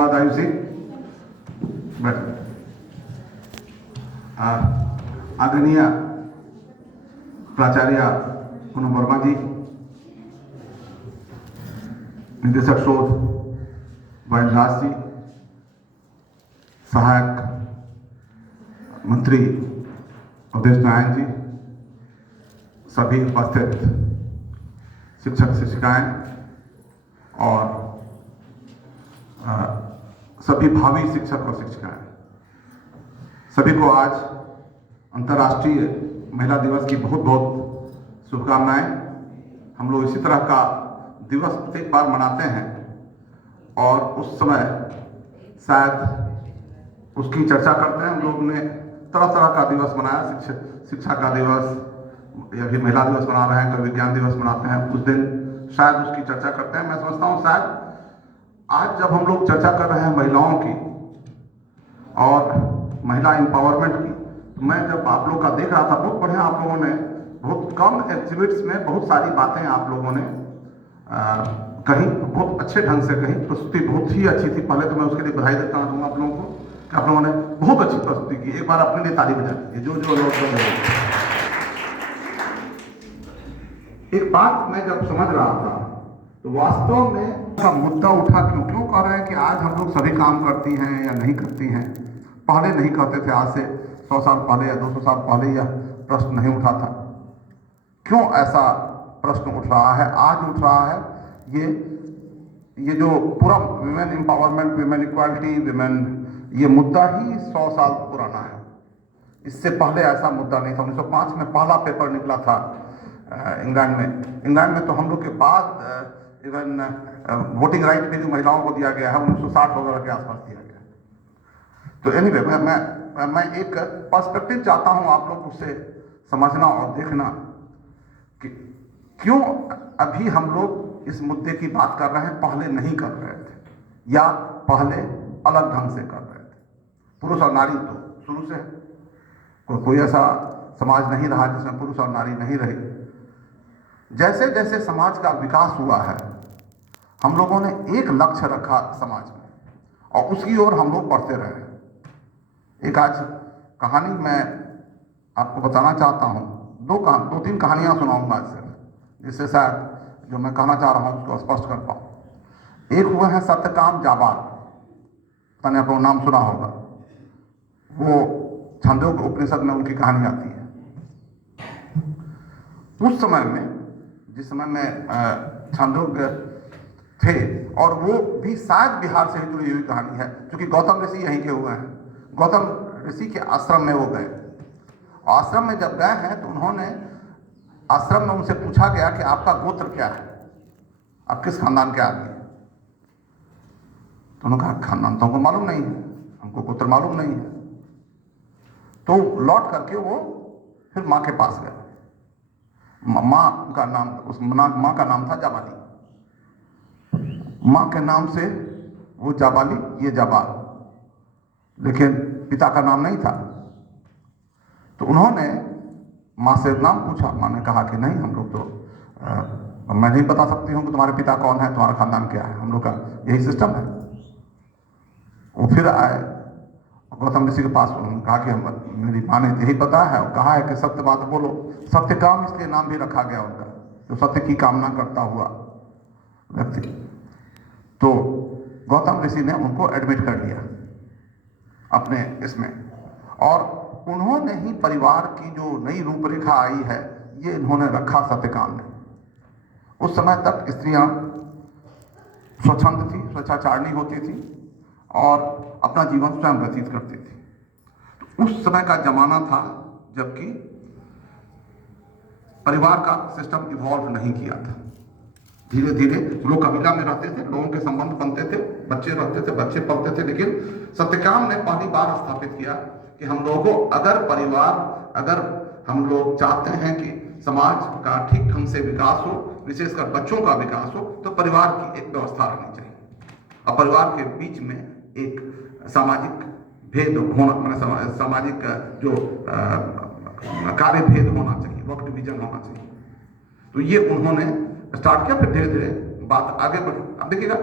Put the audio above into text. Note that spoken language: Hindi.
धन्यवाद आयुष जी। आदरणीय प्राचार्य पूनम वर्मा जी, निदेशक शोध वायन दास जी, सहायक मंत्री अवधेश नारायण जी, सभी उपस्थित शिक्षक शिक्षिकाएं और सभी भावी शिक्षक और शिक्षिकाएं, सभी को आज अंतर्राष्ट्रीय महिला दिवस की बहुत बहुत शुभकामनाएं। हम लोग इसी तरह का दिवस प्रत्येक बार मनाते हैं और उस समय शायद उसकी चर्चा करते हैं। हम लोग ने तरह तरह का दिवस मनाया, शिक्षा का दिवस या फिर महिला दिवस मना रहे हैं, कभी विज्ञान दिवस मनाते हैं। उस दिन शायद उसकी चर्चा करते हैं। मैं समझता हूँ शायद आज जब हम लोग चर्चा कर रहे हैं महिलाओं की और महिला एम्पावरमेंट की, तो मैं जब आप लोग का देख रहा था, बहुत बढ़िया आप लोगों ने बहुत कम एग्जिबिट्स में बहुत सारी बातें आप लोगों ने कही, बहुत अच्छे ढंग से कही। प्रस्तुति बहुत ही अच्छी थी। पहले तो मैं उसके लिए बधाई देता हूँ आप लोगों को कि आप लोगों ने बहुत अच्छी प्रस्तुति की। एक बार अपने लिए ताली बजा दीजिए जो जो लोग। एक बात मैं जब समझ रहा था तो वास्तव में का मुद्दा उठा, क्यों कह रहे हैं कि आज हम लोग सभी काम करती हैं या नहीं करती हैं, पहले नहीं करते थे। आज से 100 साल पहले या 200 साल पहले यह प्रश्न नहीं उठा था। क्यों ऐसा प्रश्न उठ रहा है? आज उठ रहा है। ये जो पूरा women empowerment, women equality, women, ये मुद्दा ही 100 साल पुराना है। इससे पहले ऐसा मुद्दा नहीं था। 1905 में पहला पेपर निकला था इंग्लैंड में तो हम लोग के बाद इवन वोटिंग राइट भी जो महिलाओं को दिया गया है 1960 वगैरह के आसपास दिया गया। तो एनीवे मैं एक पर्सपेक्टिव चाहता हूं आप लोग उससे समझना और देखना कि क्यों अभी हम लोग इस मुद्दे की बात कर रहे हैं, पहले नहीं कर रहे थे या पहले अलग ढंग से कर रहे थे। पुरुष और नारी तो शुरू से कोई ऐसा समाज नहीं रहा जिसमें पुरुष और नारी नहीं रहे। जैसे जैसे समाज का विकास हुआ है, हम लोगों ने एक लक्ष्य रखा समाज में और उसकी ओर हम लोग बढ़ते रहे। एक आज कहानी मैं आपको बताना चाहता हूँ। दो तीन कहानियाँ सुनाऊंगा सिर्फ, जिससे शायद जो मैं कहना चाह रहा हूँ उसको स्पष्ट कर पाऊँ। एक हुए हैं सत्यकाम जाबाल, मैंने आपको नाम सुना होगा। वो छांदोग्य उपनिषद में उनकी कहानी आती है। उस समय में, जिस समय में छांदोग्य थे, और वो भी शायद बिहार से ही जुड़ी हुई कहानी है, क्योंकि गौतम ऋषि यहीं के हुए हैं। गौतम ऋषि के आश्रम में वो गए। आश्रम में जब गए हैं तो उन्होंने आश्रम में उनसे पूछा गया कि आपका गोत्र क्या है, आप किस खानदान के आदमी हैं? तो उन्होंने कहा खानदान तो हमको मालूम नहीं है, हमको गोत्र मालूम नहीं है। तो लौट करके वो फिर माँ के पास गए। माँ का नाम था जाबाली। माँ के नाम से वो जाबाली, ये जाबाल, लेकिन पिता का नाम नहीं था। तो उन्होंने माँ से नाम पूछा। माँ ने कहा कि नहीं, हम लोग तो मैं नहीं बता सकती हूँ कि तुम्हारे पिता कौन है, तुम्हारा खानदान क्या है, हम लोग का यही सिस्टम है। वो फिर आए गौतम ऋषि के पास। उन्होंने कहा कि मेरी माँ ने यही पता है और कहा है कि सत्य बात बोलो। सत्य काम इसलिए नाम भी रखा गया उनका, जो सत्य की कामना करता हुआ व्यक्ति। तो गौतम ऋषि ने उनको एडमिट कर लिया अपने इसमें, और उन्होंने ही परिवार की जो नई रूपरेखा आई है ये इन्होंने रखा सत्यकाम ने। उस समय तक स्त्रियां स्वच्छंद थी, स्वेच्छाचारणी होती थी और अपना जीवन स्वयं व्यतीत करती थी। तो उस समय का जमाना था जबकि परिवार का सिस्टम इवॉल्व नहीं किया था। धीरे धीरे लोग कबीला में रहते थे, लोगों के संबंध बनते थे, बच्चे रहते थे, बच्चे पलते थे। लेकिन सत्यकाम ने पहली बार स्थापित किया कि हम लोगों को अगर हम लोग चाहते हैं कि समाज का ठीक ढंग से विकास हो, विशेषकर बच्चों का विकास हो, तो परिवार की एक व्यवस्था रहनी चाहिए। और परिवार के बीच में एक सामाजिक भेद होना, मतलब सामाजिक जो कार्य भेद होना चाहिए, वर्क डिवीजन होना चाहिए। तो ये उन्होंने स्टार्ट किया। फिर धीरे धीरे बात आगे बढ़ी। अब देखिएगा